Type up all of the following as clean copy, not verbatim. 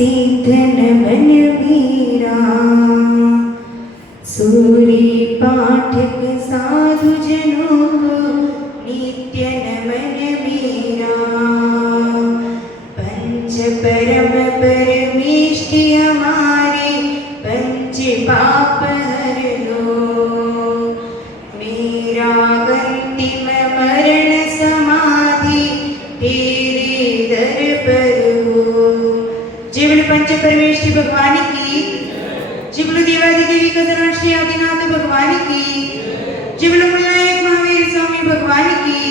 सीधन मन मीरा सूरी पाठक साधु जनों को नित्य नमन मीरा पंच परम परमेष्टि हमारे पंच पाप हर लो मेरा अंतिम मरण समाधि तेरे दर पर हो। जीवन पंच परमेष्टि भगवान की, जीवन देवादि देवी कदरान श्री आदिनाथ भगवान की, जीवन मुल्लायक महावीर स्वामी भगवान की,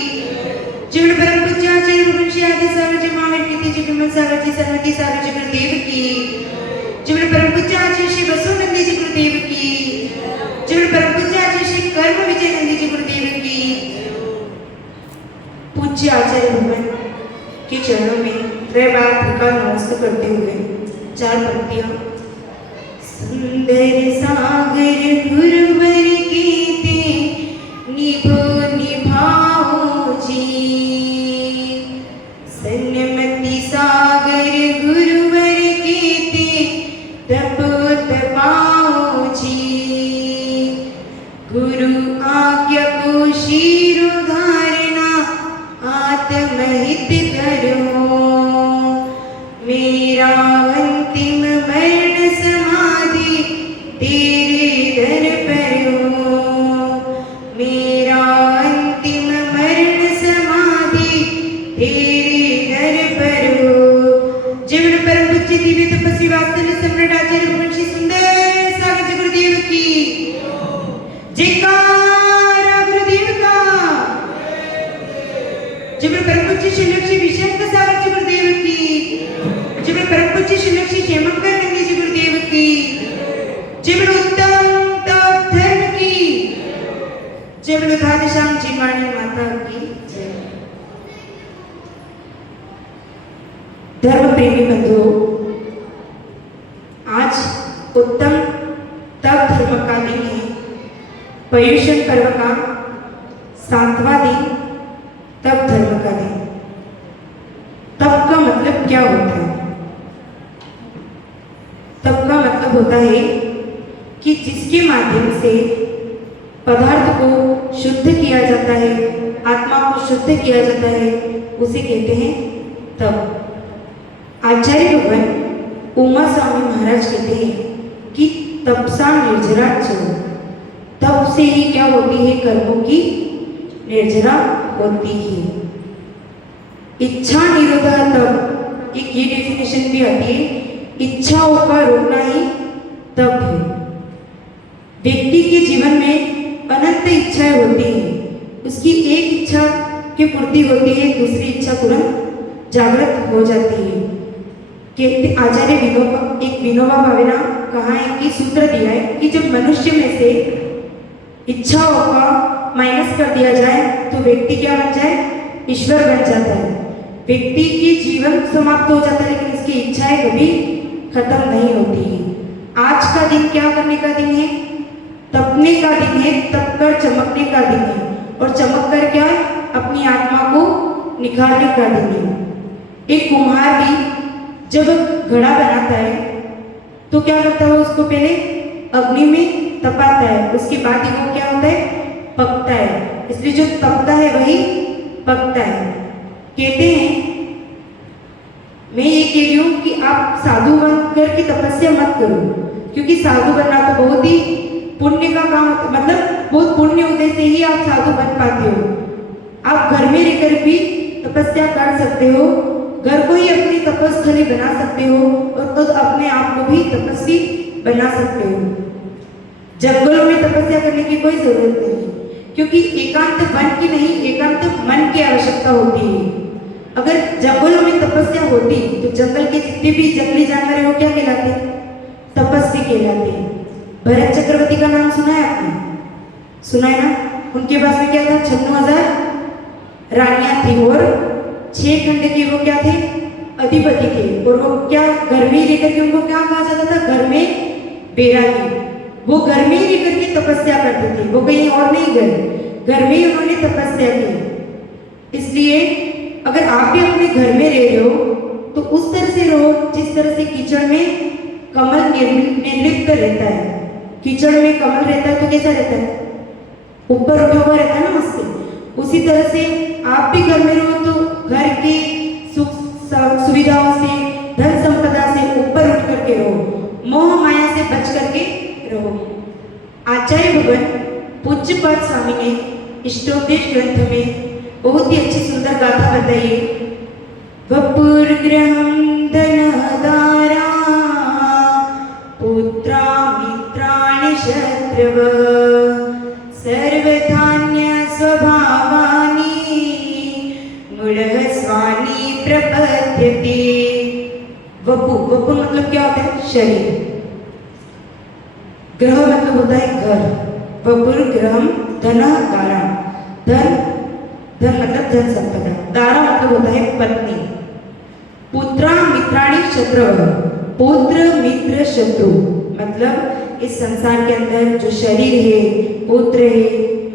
जीवन परम पूज्य आचार्य मुंशी आदि सार्वजनिक महावीर नीति जी विमल सागर जी सरस्वती सागर जी गुरुदेव की, जीवन परम पूज्य आचार्य श्री बसवनंदी जी गुरुदेव की, जीवन परम पूज्य आचार्य श्री कर्म विजय नंदी जी गुरुदेव की। पूज्य आचार्य भगवान के चरणों में त्रय बार प्रकार नमस्कार करते हुए चार पंक्तियां। सुंदर सागर गुरुवर कीते निभो निभाओ जी, सन्मति सागर गुरुवर कीते तपो तपाओ जी, गुरु आज्ञा को शिरो धारणा आत्महित करो मेरा अंतिम मरण समाधि तेरे दर पर हो मेरा अंतिम मरण समाधि तेरे दर पर हो। जीवन परम पूज्य दिव्य तपस्वी वात्सल्य सम्राट आचार्य मुंशी सुंदर सागर जी गुरुदेव की जयकारा गुरुदेव का। जीवन परम पूज्य श्री लक्ष्मी विशंकर सागर जी गुरुदेव की, जीवन परम पूज्य श्री लक्ष्मी क्षेमंकर नंदी जी गुरुदेव की, जीवन उत्तम तप धर्म की, जीवन खादश्याम जीवाणी माता की जय। धर्म प्रेमी बंधुओं, आज उत्तम तप धर्म का दिन है। पर्युषण पर्व का 7वां दिन तप धर्म का दिन। तप का मतलब क्या होता है? तप का मतलब होता है कि जिसके माध्यम से पदार्थ को शुद्ध किया जाता है, आत्मा को शुद्ध किया जाता है, उसे कहते हैं तप। आचार्य भगवान उमा स्वामी महाराज कहते हैं कि तपसा निर्जरा चलो। तप से ही क्या होती है? कर्मों की निर्जरा होती है। इच्छा निरोधा तप, एक ये डेफिनेशन भी आती है, इच्छाओं का रोकना ही तप है। व्यक्ति के जीवन में अनंत इच्छाएं होती हैं, उसकी एक इच्छा की पूर्ति होती है, दूसरी इच्छा तुरंत जागृत हो जाती है। कहते आचार्य विनोबा भावे ने कहा है कि सूत्र दिया है कि जब मनुष्य में से इच्छाओं का माइनस कर दिया जाए तो व्यक्ति क्या बन जाए? ईश्वर बन जाता है। व्यक्ति की जीवन समाप्त हो जाता है, लेकिन उसकी इच्छाएं कभी खत्म नहीं होती है। आज का दिन क्या करने का दिन है? तपने का दिन है, तप कर चमकने का दिन है। और चमक कर क्या है? अपनी आत्मा को निखारने का दिन है। एक कुम्हार भी जब घड़ा बनाता है तो क्या करता है? उसको पहले अग्नि में तपाता है, उसके बाद ही वो क्या होता है? पकता है। इसलिए जो तपता है वही पकता है। कहते हैं, मैं ये कह रही हूँ कि आप साधु बनकर की तपस्या मत करो, क्योंकि साधु बनना तो बहुत ही पुण्य का काम, मतलब बहुत पुण्य उदय से ही आप साधु बन पाते हो। आप घर में रहकर भी तपस्या कर सकते हो, घर को ही अपनी तपस्थली बना सकते हो और खुद अपने आप को भी तपस्वी बना सकते हो। जंगलों में तपस्या करने की कोई जरूरत नहीं, क्योंकि एकांत वन की नहीं, एकांत मन की आवश्यकता होती है। अगर जंगलों में तपस्या होती तो जंगल के जितने भी जंगली जानवर है वो क्या कहलाते? तपस्वी कहलाते हैं। भरत चक्रवर्ती का नाम सुना है आपने? सुना है ना? उनके पास में क्या था? 96,000 रानियां थी और 6 खंड के वो क्या थे? अधिपति थे। और वो क्या घर में रहकर के उनको क्या कहा जाता था? घर में बैरागी। वो घर में ही रहकर के तपस्या करते थे, वो कहीं और नहीं गए, घर में ही उन्होंने तपस्या की। इसलिए अगर आप भी अपने घर में रह रहे हो तो उस तरह से रहो जिस तरह से कीचड़ में कमल निर्लिप्त रहता है। कीचड़ में कमल रहता है तो कैसा रहता है, ऊपर उठा हुआ रहता है ना, उससे। उसी तरह से आप भी घर में रहो तो घर की सुख सुविधाओं से, धन संपदा से ऊपर उठ करके रहो, मोह माया से बच करके रहो। आचार्य भगवान पूज्यपाद स्वामी ने इष्टोपदेश ग्रंथ में बहुत ही अच्छी सुंदर गाथा बताई है। वपुर्ग्रहं धनदारा पुत्रा मित्राणि शत्रव सर्वधान्य स्वभावानि मूढ़ स्वानि प्रपद्यते। वपु, वपु मतलब क्या होता है, शरीर। ग्रह मतलब होता है घर। वपुर ग्रहम धन दारा, धन, धन मतलब धन संपदा। दारा मतलब होता है पत्नी। पुत्रा मित्राणि शत्रु, पुत्र मित्र शत्रु मतलब इस संसार के अंदर जो शरीर है, पुत्र है,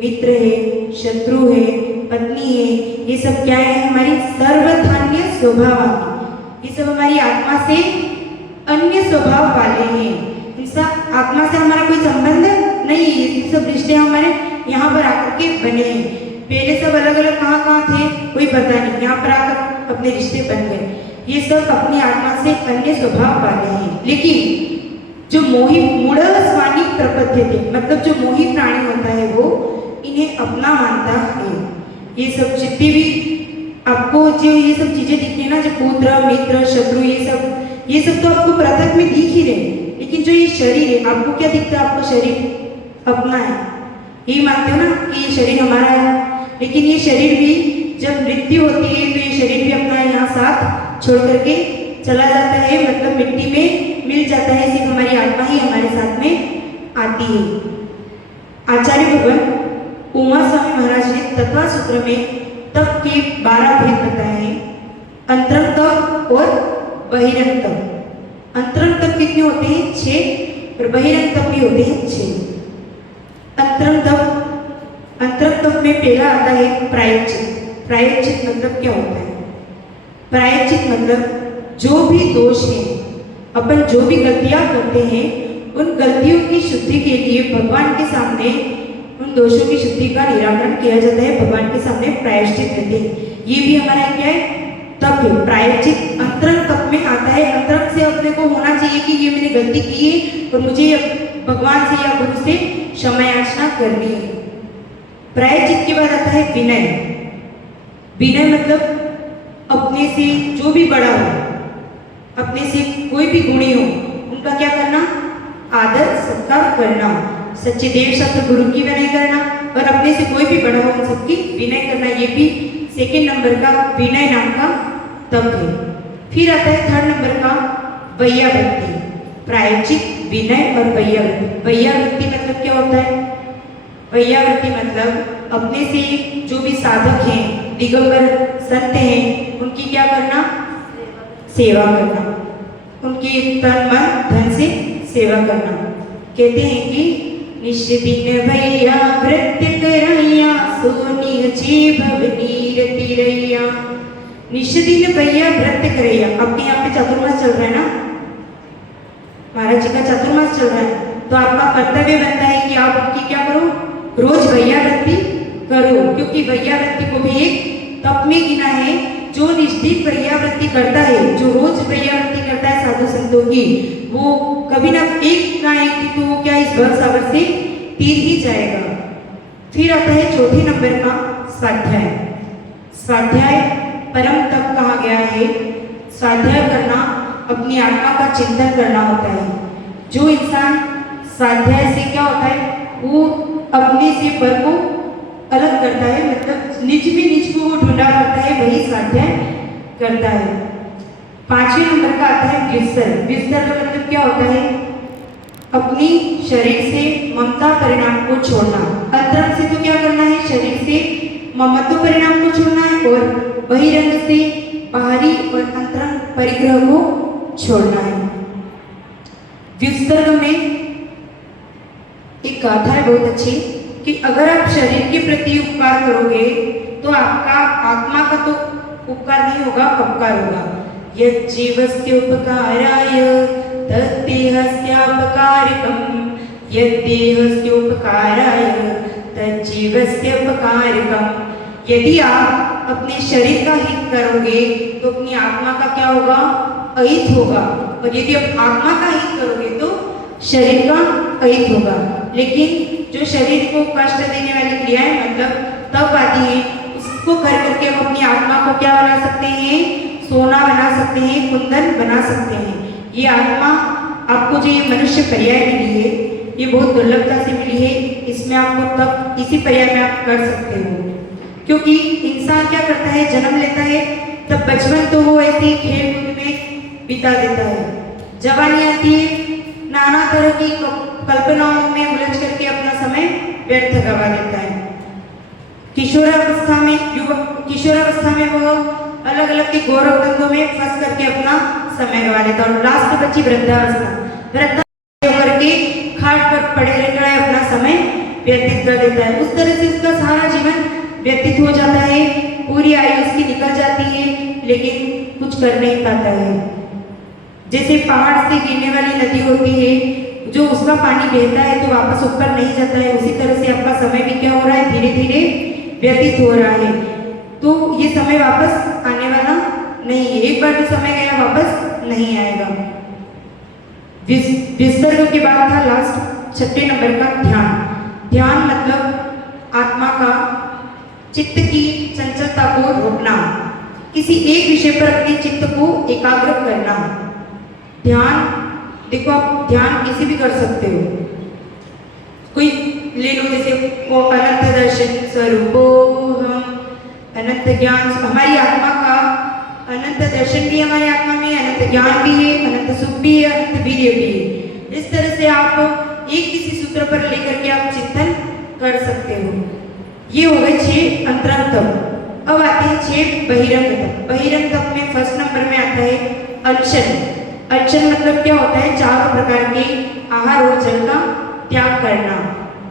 मित्र है, शत्रु है, पत्नी है, ये सब क्या है, हमारी सर्वधान्य स्वभाव। ये सब हमारी आत्मा से अन्य स्वभाव वाले हैं। इनसा आत्मा से हमारा कोई संबंध नहीं है। ये सब रिश्ते हमारे यहाँ पर आकर के बने हैं। पहले सब अलग अलग कहाँ थे कोई पता नहीं, यहाँ पर आकर अपने रिश्ते बन गए। ये सब अपनी आत्मा से अन्य स्वभाव वाले हैं। लेकिन जो मोही मूढ़ स्वानि प्रपद्यते मतलब जो मोही प्राणी होता है वो इन्हें अपना मानता है। ये सब जितनी भी आपको जो ये सब चीजें दिखती है ना, जो पुत्र मित्र शत्रु, ये सब तो आपको पृथक में दिख ही रहे, लेकिन जो ये शरीर है आपको क्या दिखता है, आपको शरीर अपना है, यही मानते हो ना कि ये शरीर हमारा है। लेकिन ये शरीर भी जब मृत्यु होती है तो ये शरीर भी अपना यहाँ साथ छोड़ करके चला जाता है, मतलब मिट्टी में मिल जाता है। सिर्फ हमारी आत्मा ही हमारे साथ में आती है। आचार्य भगवान उमा स्वामी महाराज ने तत्व सूत्र में तप के 12 भेद बताए हैं, अंतरंग तप और बहिरंग तप। अंतरंग तप कितने होते हैं, 6, और बहिरंग तप भी होते हैं 6। अंतरंग तप में पहला आता है प्रायश्चित। प्रायश्चित मतलब क्या होता है, प्रायश्चित मतलब जो भी दोष है, अपन जो भी गलतियां करते हैं, उन गलतियों की शुद्धि के लिए भगवान के सामने उन दोषों की शुद्धि का निराकरण किया जाता है। भगवान के सामने प्रायश्चित करते हैं। ये भी हमारा क्या है, तप है। प्रायश्चित अंतरंग तप में आता है। अंतरंग से अपने को होना चाहिए कि ये मैंने गलती की है और मुझे भगवान से या गुरु से क्षमा याचना करनी है। प्रायश्चित के बाद आता है विनय। विनय मतलब अपने से जो भी बड़ा हो, अपने से कोई भी गुणी हो, उनका क्या करना, आदर सत्कार करना, सच्चे देव शास्त्र गुरु की विनय करना, और अपने से कोई भी बड़ा हो उन सबकी विनय करना। ये भी सेकेंड नंबर का विनय नाम का तप है। फिर आता है थर्ड नंबर का वैयावृत्ति। प्रायश्चित, विनय और वैयावृत्ति। वैयावृत्ति मतलब क्या होता है, वैयावृत्ति मतलब अपने से जो भी साधक हैं, दिगंबर संत हैं, उनकी क्या करना, सेवा करना, उनकी तन मन धन से सेवा करना। कहते हैं कि निष्दिन भैया वृत्ति करैया सोनी जीव नीरति रैया। निष्दिन भैया व्रत करैया। आपके यहाँ पे चातुर्मास चल रहा है ना, महाराज जी का चातुर्मास चल रहा है, तो आपका कर्तव्य बनता है कि आप उनकी क्या करो, रोज वैयावृत्ति करो, क्योंकि वैयावृत्ति को भी एक तप में गिना है। जो निष्ठित वैयावृत्ति करता है, जो रोज वैयावृत्ति करता है साधु संतों की, वो कभी ना एक तो वो क्या इस भव सागर से तीर ही जाएगा। फिर आता है चौथे नंबर का स्वाध्याय। स्वाध्याय परम तप कहा गया है। स्वाध्याय करना अपनी आत्मा का चिंतन करना होता है। जो इंसान स्वाध्याय से क्या होता है, वो अपने से पर को अलग करता है, मतलब निज में निज को वो ढूंढा करता है, वही स्वाध्याय करता है। 5वें नंबर का आता है विसर्ग। विसर्ग का मतलब क्या होता है, अपनी शरीर से ममता परिणाम को छोड़ना। अंतरंग से तो क्या करना है, शरीर से ममत्व परिणाम को छोड़ना है, और बहिरंग से बाहरी और अंतरंग परिग्रह को छोड़ना है। विसर्ग में एक गाथा है बहुत अच्छी कि अगर आप शरीर के प्रति उपकार करोगे तो आपका आत्मा का तो उपकार नहीं होगा, अपकार होगा। यज्जीवस्योपकाराय तद्देहस्योपकारिकं यद्देहस्योपकाराय तज्जीवस्योपकारिकं। यदि आप अपने शरीर का हित करोगे तो अपनी आत्मा का क्या होगा? अहित होगा। और यदि आप आत्मा का हित करोगे तो शरीर का अहित होगा। लेकिन जो शरीर को कष्ट देने वाली क्रियाएं मतलब तब आती है, उसको कर करके हम अपनी आत्मा को क्या बना सकते हैं? सोना बना सकते हैं, कुंदन बना सकते हैं। ये आत्मा आपको जो ये मनुष्य पर्याय मिली है, ये बहुत दुर्लभता से मिली है। इसमें आपको तब इसी पर्याय में आप कर सकते हो। क्योंकि इंसान क्या करता है? जन्म लेता है, तब बचपन तो वो ऐसे ही खेल कूद में बिता देता है। जवानी आती है, नाना तरह की कल्पनाओं में उलझ करके अपना समय व्यर्थ गवा देता है। किशोरावस्था में वह अलग अलग के गौरव धंधों में फंस करके अपना समय गवा लेता है। और लास्ट बची वृद्धावस्था करके खाट पर पड़े रहकर अपना समय व्यतीत कर देता है। उस तरह से उसका सारा जीवन व्यतीत हो जाता है, पूरी आयु उसकी निकल जाती है, लेकिन कुछ कर नहीं पाता है। जैसे पहाड़ से गिरने वाली नदी होती है, जो उसका पानी बहता है तो वापस ऊपर नहीं जाता है, उसी तरह से आपका समय भी क्या हो रहा है? धीरे धीरे व्यतीत हो रहा है। तो ये समय वापस आने वाला नहीं है। एक बार जो समय गया वापस नहीं आएगा। विसर्ग के बाद था लास्ट 6 नंबर का ध्यान। ध्यान मतलब आत्मा का चित्त की चंचलता को रोकना, किसी एक विषय पर अपने चित्त को एकाग्र करना। ध्यान देखो, आप ध्यान किसी भी कर सकते हो। कोई ले लो, जैसे वो अनंत दर्शन स्वरूपोहम, अनंत ज्ञान। हमारी आत्मा का अनंत दर्शन भी हमारी आत्मा में, अनंत ज्ञान भी है, अनंत सुख भी है, अनंत वीर्य भी है। इस तरह से आप एक किसी सूत्र पर लेकर के आप चिंतन कर सकते हो। ये हो गए 6 अंतरंग तप। अब आते हैं 6 बहिरंग तप। बहिरंग तप में फर्स्ट नंबर में आता है अनशन। अनशन मतलब क्या होता है? 4 प्रकार के आहार और जल का त्याग करना,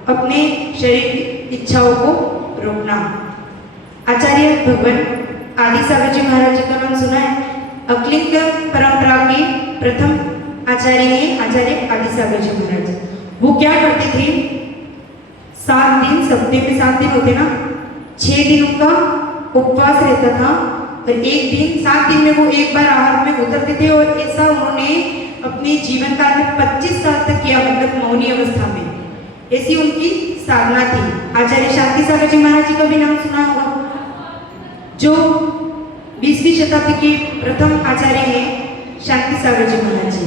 अपने शरीर की इच्छाओं को रोकना। आचार्य भगवान आदि सागर जी महाराज जी का नाम सुना है? अकलिंग परंपरा के प्रथम आचार्य हैं आचार्य आदि सागर जी महाराज। वो क्या करते थे? 7 दिन, सप्ताह में 7 दिन होते ना, 6 दिन उनका उपवास रहता था और एक दिन 7 दिन में वो एक बार आहार में उतरते थे। और ऐसा उन्होंने अपने जीवन काल में 25 साल तक किया, मतलब मौनी अवस्था में। ऐसी उनकी साधना थी। आचार्य शांति सागर जी महाराज जी का भी नाम सुना होगा, जो 20वीं शताब्दी के प्रथम आचार्य हैं शांति सागर जी महाराज जी।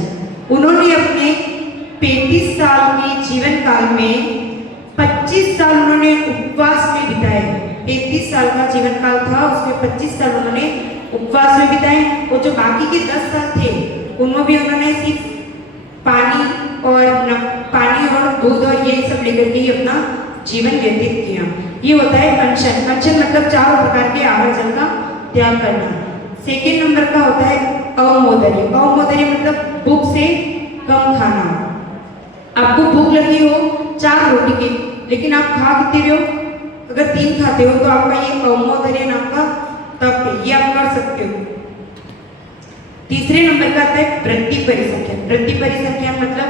उन्होंने अपने 35 साल के जीवन काल में 25 साल उन्होंने उपवास में बिताए। 33 साल का जीवन काल था, उसमें 25 साल उन्होंने उपवास में बिताए। और जो बाकी के 10 साल थे, उनमें भी उन्होंने सिर्फ पानी और दूध और ये सब लेकर के ही अपना जीवन व्यतीत किया। ये होता है अनशन। अनशन मतलब 4 प्रकार के आहार जल का त्याग करना। सेकेंड नंबर का होता है अवमोदर्य। अवमोदर्य मतलब भूख से कम खाना। आपको भूख लगी हो 4 रोटी की, लेकिन आप खा कितने रहे हो? अगर 3 खाते हो तो आपका ये अवमोदर्य नाम का तप है, ये आप कर सकते हो। तीसरे नंबर का आता है वृत्ति परिसंख्यान। वृत्ति परिसंख्यान मतलब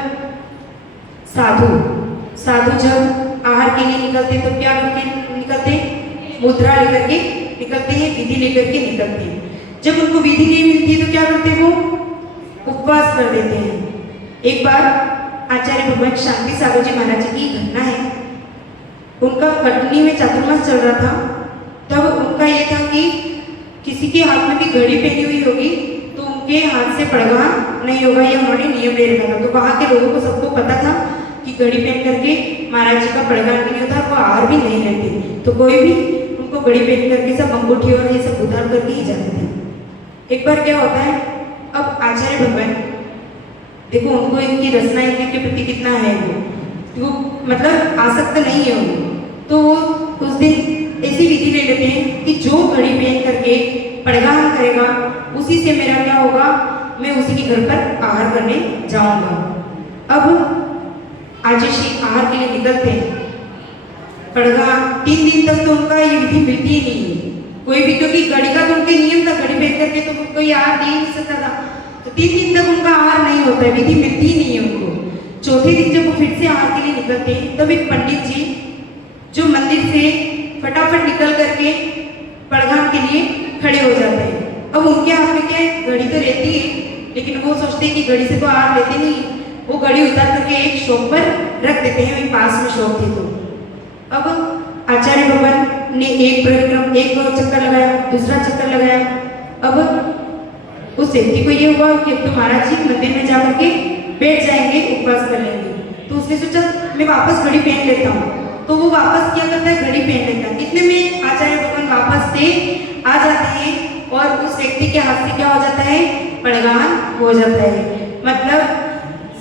साधु जब आहार के लिए निकलते तो क्या निकलते? मुद्रा लेकर के निकलते हैं, विधि लेकर के निकलते हैं। जब उनको विधि नहीं मिलती तो क्या करते? वो उपवास कर देते हैं। एक बार आचार्य भगवान शांति सागर जी महाराज जी की घटना है। उनका कटनी में चातुर्मास चल रहा था, तब उनका ये था कि किसी के हाथ में भी घड़ी पहनी हुई होगी तो उनके हाथ से पड़गा नहीं होगा, ये उन्होंने नियम ले रखा था। तो वहाँ के लोगों को सबको पता था कि घड़ी पहन करके महाराज जी का पड़गा नहीं होता, वो आहार भी नहीं लेते। तो कोई भी उनको घड़ी पहन करके सब अंगूठी और ये सब उतार करके ही जाते थे। एक बार क्या होता है, अब आचार्य भगवान देखो उनको इनकी रचना के प्रति कितना है, वो मतलब आसक्त नहीं है वो। तो वो उस दिन ऐसी विधि ले लेते हैं कि जो घड़ी पहन करके पड़गान करेगा उसी से मेरा क्या होगा, मैं उसी के घर पर आहार करने जाऊंगा। अब आजीशी आहार के लिए निकलते हैं। पड़गान 3 दिन तक तो उनका ये विधि मिलती ही नहीं है। कोई भी, क्योंकि घड़ी का तो उनके नियम था, घड़ी पहन करके तो कोई आहार दे ही नहीं सकता था। तो 3 दिन तक उनका आहार नहीं होता है, विधि मिलती ही नहीं है उनको। चौथे दिन जब वो फिर से आहार के लिए निकलते हैं, तब एक पंडित जी जो मंदिर से फटाफट निकल करके पड़घाम के लिए खड़े हो जाते हैं। अब उनके हाथ में क्या है, घड़ी तो रहती है, लेकिन वो सोचते हैं कि घड़ी से तो आहार लेते नहीं, वो घड़ी उतार करके एक शॉप पर रख देते हैं, वहीं पास में शॉप थी। तो अब आचार्य भगवान ने एक चक्कर लगाया, दूसरा चक्कर लगाया। अब उस व्यक्ति को ये हुआ कि अब तो महाराज जी मंदिर में जाकर के बैठ जाएंगे, उपवास कर लेंगे। तो उसने सोचा मैं वापस घड़ी पहन लेता हूँ। तो वो वापस क्या करता है, घड़ी पहन लेता है। इतने में आचार्य भगवान वापस से आ जाते हैं और उस व्यक्ति के हाथ से क्या हो जाता है, पड़गान हो जाता है। मतलब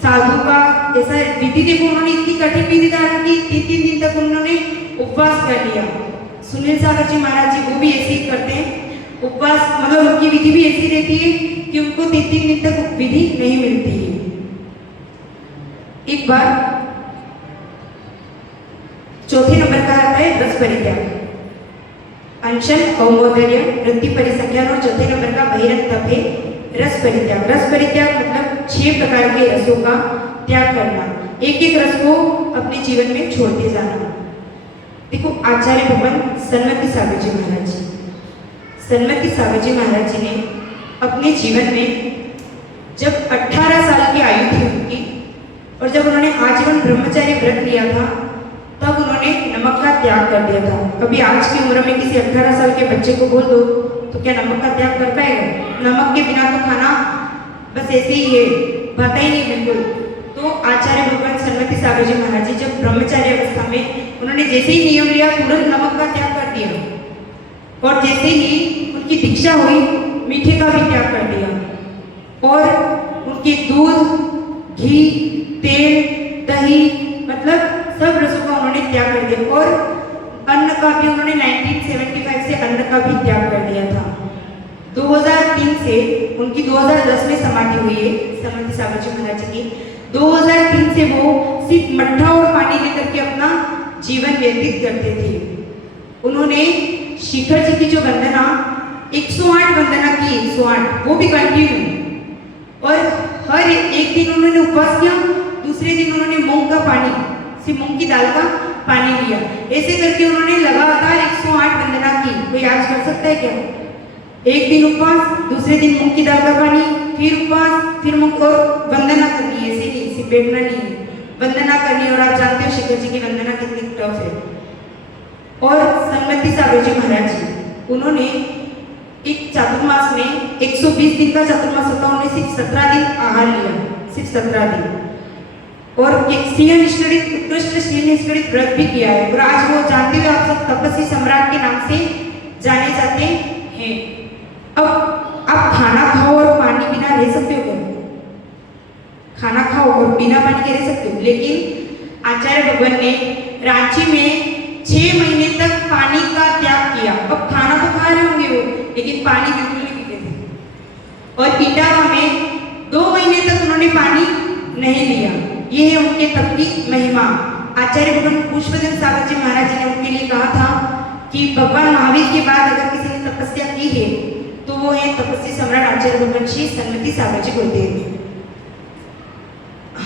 साधु का ऐसा विधि, देखो उन्होंने इतनी कठिन विधि धारण की, 3 दिन तक उन्होंने उपवास कर लिया। सुनील सागर जी महाराज जी वो भी ऐसे ही करते हैं उपवास, मतलब उनकी विधि भी ऐसी रहती है कि उनको 3 दिन तक विधि नहीं मिलती है। एक बार चौथे नंबर का आता है रस परित्याग, अनशन, औमोदर्य, वृत्ति परिसंख्यान, और चौथे नंबर का बहिरंग तप है रस परित्याग। रस परित्याग मतलब 6 प्रकार के रसों का त्याग करना, एक एक रस को अपने जीवन में छोड़ते जाना। देखो आचार्य भगवान सन्मति सागर जी महाराज जी, सन्मति सागर जी महाराज जी ने अपने जीवन में जब 18 साल की आयु थी उनकी, और जब उन्होंने आजीवन ब्रह्मचार्य व्रत लिया था, तब उन्होंने नमक का त्याग कर दिया था। अभी आज की उम्र में किसी 18 साल के बच्चे को बोल दो तो क्या नमक का त्याग कर पाएगा? नमक के बिना तो खाना बस ऐसे ही है, भाता ही नहीं बिल्कुल। तो आचार्य भगवान सन्मति सागर जी महाराज जी जब ब्रह्मचार्य अवस्था में उन्होंने जैसे ही नियम लिया, तुरंत नमक का त्याग कर दिया, और जैसे ही उनकी दीक्षा हुई, मीठे का भी त्याग कर दिया, और उनके दूध, घी, तेल, दही, मतलब सब रसों का उन्होंने त्याग कर दिया, और अन्न का भी उन्होंने 1975 से अन्न का भी त्याग कर दिया था। 2003 से उनकी 2010 में समाधि हुई है सन्मति सागर जी महाराज जी की। 2003 से वो सिर्फ मट्ठा और पानी लेकर के अपना जीवन व्यतीत करते थे। उन्होंने शिखर जी की जो वंदना 108 वंदना की, 108, वो भी कंटिन्यू, और हर एक दिन उन्होंने उपवास किया, दूसरे दिन उन्होंने मूंग का पानी, सिर्फ मूंग की दाल का पानी लिया। ऐसे करके उन्होंने लगातार 108 वंदना की। कोई आज कर सकता है क्या? एक दिन उपवास, दूसरे दिन मूंग की दाल का पानी, फिर उपवास, फिर मूंग, और वंदना करनी है, ऐसे नहीं, सिर्फ बैठना नहीं है, वंदना करनी। और आप जानते हो शिखर जी की वंदना कितनी टफ है। और सन्मति सागर जी महाराज जी उन्होंने एक चातुर्मास में 120 दिन का चातुर्मास होता, उन्होंने सिर्फ 17 दिन आहार लिया, सिर्फ 17 दिन, और एक सिंहनिष्ठित, उत्कृष्ट सिंहनिष्ठित व्रत भी किया है। और आज वो जानते हुए आप सब तपस्वी सम्राट के नाम से जाने जाते हैं। अब आप खाना खाओ और पानी बिना रह सकते हो क्या? खाना खाओ और बिना पानी के रह सकते हो, लेकिन आचार्य भगवान ने रांची में 6 महीने तक पानी का त्याग किया। अब खाना तो खा रहे होंगे वो, लेकिन पानी बिल्कुल नहीं पीते थे। और इटावा में 2 महीने तक उन्होंने पानी नहीं लिया। ये है उनके तप की महिमा। आचार्य भगवान पुष्पदेव सागर जी महाराज जी ने उनके लिए कहा था कि भगवान महावीर के बाद अगर किसी ने तपस्या की है तो वो है तपस्वी सम्राट आचार्य भगवान श्री सन्मति सागर जी गुरुदेव।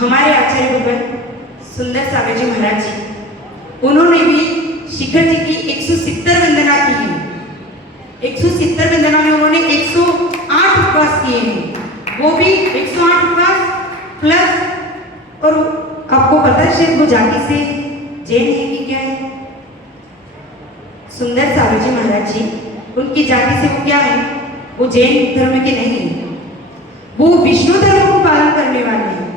हमारे आचार्य भगवान सुंदर सागर जी महाराज जी, उन्होंने भी शिखर जी की 170 वंदना की है। 170 वंदना में उन्होंने 108 उपवास किए हैं, वो भी 108 उपवास प्लस, और आपको पता है शायद वो जाति से जैन है कि क्या है? सुंदर सागर जी महाराज जी उनकी जाति से वो क्या है? वो जैन धर्म के नहीं है, वो विष्णु धर्म को पालन करने वाले हैं।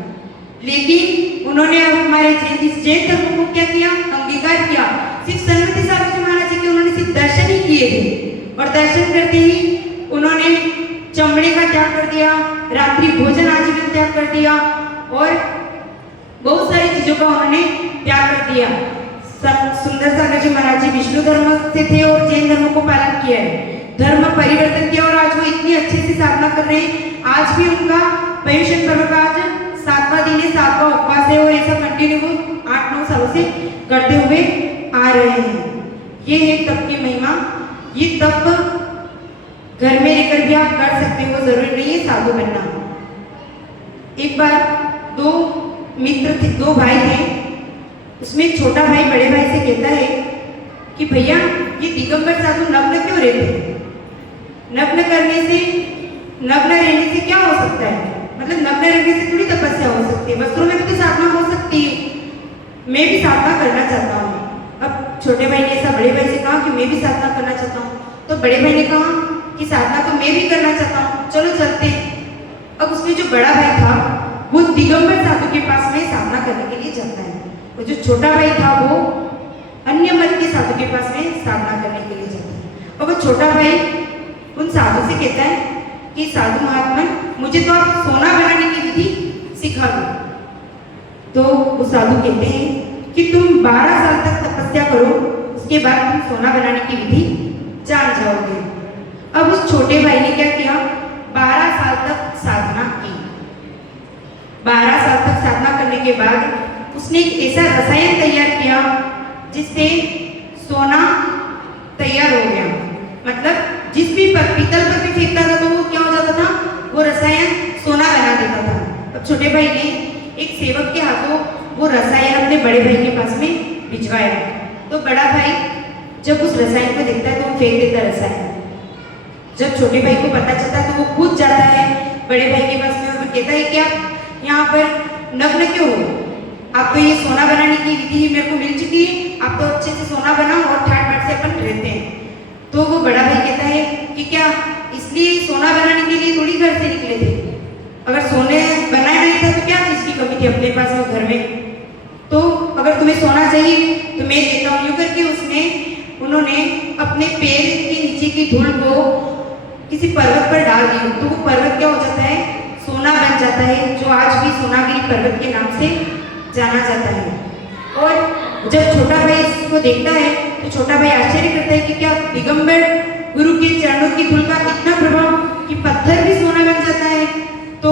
लेकिन उन्होंने हमारे इस जैन धर्म को क्या किया? अंगीकार किया। सिर्फ सन्मति सागर जी महाराज जी के उन्होंने सिर्फ दर्शन ही किए थे, और दर्शन करते ही उन्होंने चमड़े का त्याग कर दिया, रात्रि भोजन आजीवन त्याग कर दिया, और बहुत सारी चीजों का उन्होंने त्याग कर दिया। सुंदर सागर जी महाराज जी विष्णु धर्म से थे और जैन धर्म को पालन किया है, धर्म परिवर्तन किया, और आज वो इतनी अच्छे से साधना कर रहे हैं। आज भी उनका पर्युषण पर्व का आज 7वां दिन है, 7वां उपवास है, और ऐसा कंटिन्यू वो 8-9 सालों से करते हुए आ रहे हैं। ये है तप की महिमा। ये तप घर में रहकर भी आप कर सकते हो, जरूरी नहीं है साधु बनना। एक बार दो मित्र थे, दो भाई थे, उसमें एक छोटा भाई बड़े भाई से कहता है कि भैया ये दिगंबर साधु नग्न क्यों रहते? नग्न करने से, नग्न रहने से क्या हो सकता है? मतलब नग्न रहने से थोड़ी तपस्या हो सकती है, वस्त्रों में भी तो साधना हो सकती है। मैं भी साधना करना चाहता हूँ। अब छोटे भाई ने ऐसा बड़े भाई से कहा कि मैं भी साधना करना चाहता हूँ। तो बड़े भाई ने कहा कि साधना तो मैं भी करना चाहता हूँ, चलो चलते हैं। अब उसमें जो बड़ा भाई था वो दिगंबर साधु के पास में साधना करने के लिए जाता है, और जो छोटा भाई था वो अन्य मत के साधु के पास में साधना करने के लिए जाता है। और वो छोटा भाई उन साधु से कहता है कि साधु महात्मन, मुझे तो आप सोना बनाने की विधि सिखा दो। तो वो साधु कहते हैं कि तुम 12 साल तक तपस्या करो, उसके बाद तुम सोना बनाने की विधि जान जाओगे। अब उस छोटे भाई ने क्या किया, 12 साल तक साधना की। 12 साल तक साधना करने के बाद उसने एक ऐसा रसायन तैयार किया जिससे सोना तैयार हो गया। मतलब जिस भी पीतल पर भी फेंकता था तो वो क्या हो जाता था, वो रसायन सोना बना देता था। अब छोटे भाई ने एक सेवक के हाथों वो रसायन अपने बड़े भाई के पास में भिजवाया। तो बड़ा भाई जब उस रसायन को देखता है तो वो फेंक देता है रसायन। जब छोटे भाई को पता चलता है तो वो कूद जाता है बड़े भाई के पास में और कहता है कि आप यहाँ पर नग्न क्यों हो? आप तो ये सोना बनाने की विधि मेरे को मिल चुकी है, आप तो अच्छे से सोना बनाओ और ठाट बाट से अपन रहते हैं। तो वो बड़ा भाई कहता है कि क्या इसलिए सोना बनाने के लिए थोड़ी घर से निकले थे? अगर सोने बनाया नहीं था तो क्या चीज़ की कमी थी अपने पास में घर में? तो अगर तुम्हें सोना चाहिए तो मैं देता हूँ। यूँ करके उन्होंने अपने पैर के नीचे की धूल को किसी पर्वत पर डाल दी। तो वो पर्वत क्या हो जाता है, सोना बन जाता है, जो आज भी सोनागिरी पर्वत के नाम से जाना जाता है। और जब छोटा भाई इसको देखता है तो छोटा भाई आश्चर्य करता है कि क्या दिगंबर गुरु के चरणों की धूल का इतना प्रभाव कि पत्थर भी सोना बन जाता है। तो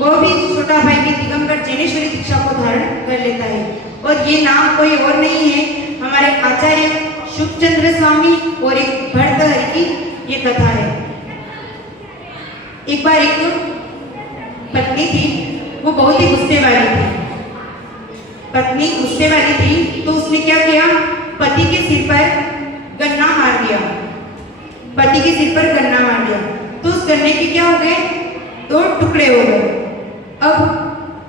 वह भी छोटा भाई भी दिगंबर जैनेश्वरी दीक्षा को धारण कर लेता है। और ये नाम कोई और नहीं है, हमारे आचार्य शुभचंद्र स्वामी और एक भर्तहरि की ये कथा है। एक बार एक पत्नी थी, वो बहुत ही गुस्से वाली थी। पत्नी गुस्से वाली थी तो उसने क्या किया, पति के सिर पर गन्ना मार दिया। पति के सिर पर गन्ना मार दिया तो उस गन्ने के क्या हो गए, 2 टुकड़े हो गए। अब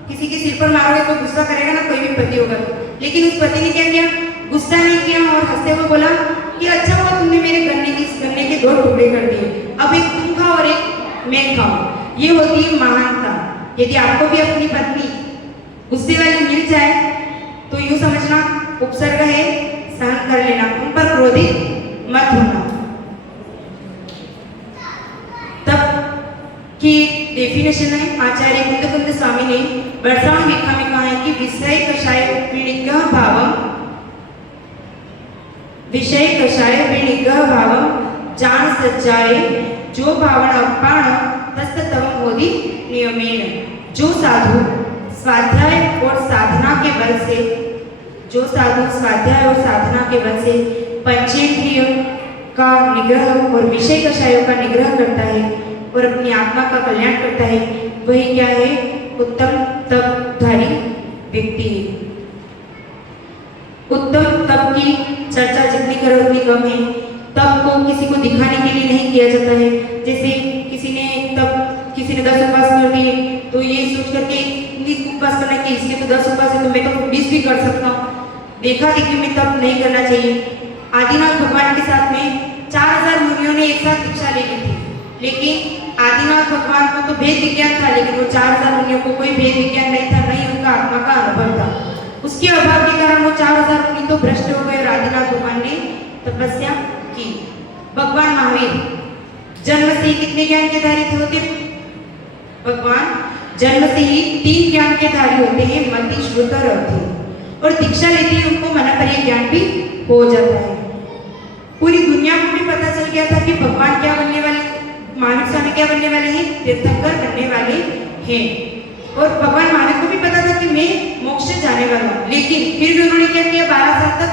किसी के सिर पर मारोगे तो गुस्सा करेगा ना, कोई भी पति होगा। लेकिन उस पति ने क्या किया, गुस्सा नहीं किया और हंसते हुए बोला कि अच्छा हुआ तुमने मेरे गन्ने के 2 टुकड़े कर दिए, अब एक तुम खाओ और एक मैं खाऊं। ये होती है महानता। यदि आपको भी अपनी पत्नी गुस्से वाली मिल जाए तो यूं समझना उपसर्ग है, सहन कर लेना, उन पर क्रोधित मत होना। तब की डेफिनेशन है आचार्य कुंद स्वामी ने बरसाण लेखा में कहा है कि विषय कषाय विनिग्रह भावम जान सच्चाए जो भावना अपाण तस्तव मोदी नियमेन। जो साधु स्वाध्याय और साधना के बल से पंचेंद्रिय का निग्रह और विषय कषायों का निग्रह करता है और अपनी आत्मा का कल्याण करता है, वही क्या है, उत्तम तपधारी व्यक्ति है। उत्तम तप की चर्चा जितनी करो उतनी कम है। तप को किसी को दिखाने के लिए नहीं किया जाता है। जैसे किसी ने 10 उपवास कर दिए तो ये सोच करके उपवास करना कि इसके तो 10 उपवास है तो मैं तो 20 भी कर सकता हूँ। देखा देखी में तप नहीं करना चाहिए। आदिनाथ भगवान के साथ में 4000 मुनियों ने एक साथ दीक्षा ले ली थी, लेकिन आदिनाथ भगवान को तो भेद विज्ञान था, लेकिन वो 4000 मुनियों को कोई भेद विज्ञान नहीं था, नहीं उनका आत्मा का अनुभव था। उसके अभाव के कारण वो 4000 मुनि तो भ्रष्ट हो गए और आदिनाथ भगवान ने तपस्या की। भगवान महावीर जन्म से ही कितने ज्ञान के धारी होते? भगवान जन्म से ही 3 ज्ञान के धारी होते हैं, मति, श्रुत और अवधि। और दीक्षा लेते ही उनको मनपर्य ज्ञान भी हो जाता है। पूरी दुनिया को भी पता चल गया था कि भगवान क्या बनने वाले, महावीर स्वामी क्या बनने वाले हैं, तीर्थंकर बनने वाले हैं। और भगवान महावीर को भी पता था कि मैं मोक्ष जाने वाला हूँ, लेकिन फिर भी उन्होंने क्या किया, 12 साल तक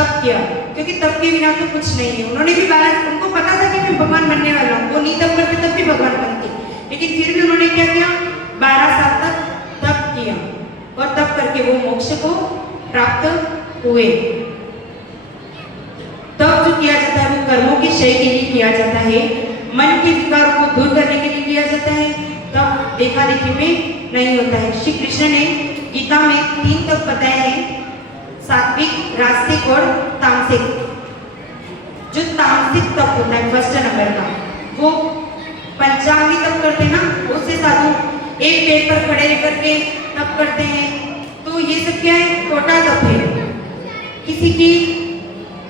तप किया, क्योंकि तप के बिना तो कुछ नहीं है। उन्होंने भी 12, उनको पता था कि मैं भगवान बनने वाला हूँ, वो नहीं तप करते तब भी भगवान बनते, लेकिन फिर भी उन्होंने क्या किया, 12 साल तक तप किया और तप करके वो मोक्ष को प्राप्त हुए। तप जो किया जाता है वो कर्मों के क्षय के लिए किया जाता है, मन के विकारों को दूर करने के लिए किया जाता है। तप देखा देखी में नहीं होता है। श्री कृष्ण ने गीता में 3 तप बताए हैं, सात्विक, राजसिक और तामसिक। जो तामसिक तप होता है फर्स्ट नंबर का, वो पंचांगी तप करते हैं ना, उससे साधु एक पेड़ पर खड़े रह करके तप करते हैं, तो ये सब क्या है, छोटा तप है,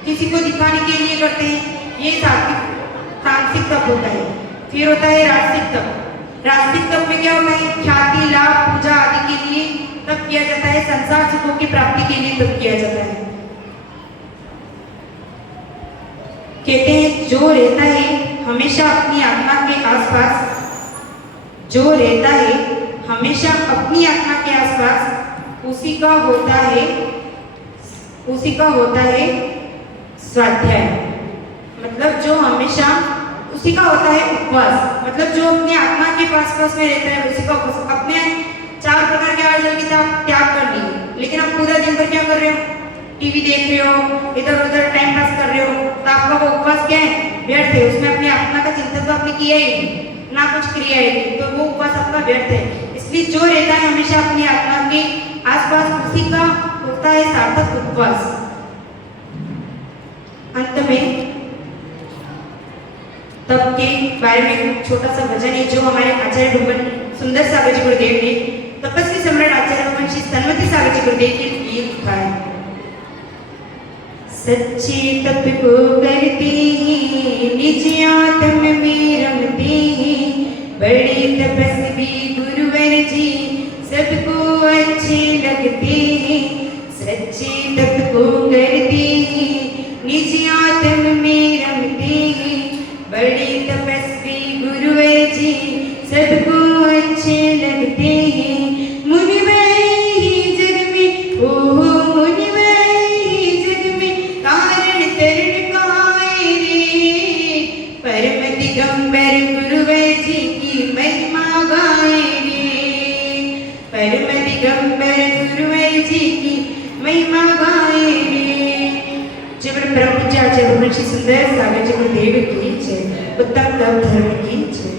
किसी को दिखाने के लिए करते हैं, ये सात्विक तामसिक तप होता है। फिर होता है राजसिक तप। राजसिक तप में क्या होता है, ख्याति, लाभ, पूजा आदि के लिए तप किया जाता है, संसार सुखों की प्राप्ति के लिए तप किया जाता है। कहते हैं जो रहता है हमेशा अपनी आत्मा के आसपास, जो रहता है हमेशा अपनी आत्मा के आसपास, उसी का होता है स्वाध्याय। मतलब जो हमेशा, उसी का होता है उपवास। मतलब जो अपने आत्मा के पास में रहता है उसी का उपवास। अपने 4 प्रकार के आयोजन की त्याग कर लिए, लेकिन आप पूरा दिन भर क्या कर रहे हो, टीवी देख रहे हो, इधर उधर टाइम पास कर रहे हो, तो आपका वो उपवास क्या है, व्यर्थ है। उसमें अपनी आत्मा का चिंतन तो आपने किया ही नहीं, ना कुछ क्रिया है, तो वो उपवास आपका व्यर्थ है। इसलिए जो रहता है हमेशा अपनी आत्मा के आसपास, उसी का होता है सार्थक उपवास। अंत में तप के बारे में एक छोटा सा भजन है जो हमारे आचार्य भगवान सुंदर सागर जी गुरुदेव ने तपस्वी सम्राट आचार्य भगवान श्री तन्मति सागर जी गुरुदेव के लिए लिखा है। सच्चे तप को करते हैं निज आत्म में रमते हैं, बड़े तपस्वी गुरुवर जी सबको अच्छे लगते हैं। सच्चे तप को करते हैं निज आत्म में रमते हैं, बड़े तपस्वी गुरुवर जी सबको अच्छे लगते हैं। मुनिवर ही जग में, ओहो मुनिवर ही जग में, कारण तरण कहाए रे, परम दिगंबर गुरुवर जी की महिमा गाए रे, परम दिगंबर गुरुवर जी की महिमा गाए रे। जब परम पूज्य आचार्य भगवान श्री सुंदर सागर जी गुरुदेव की जय, उत्तम तप धर्म की जय।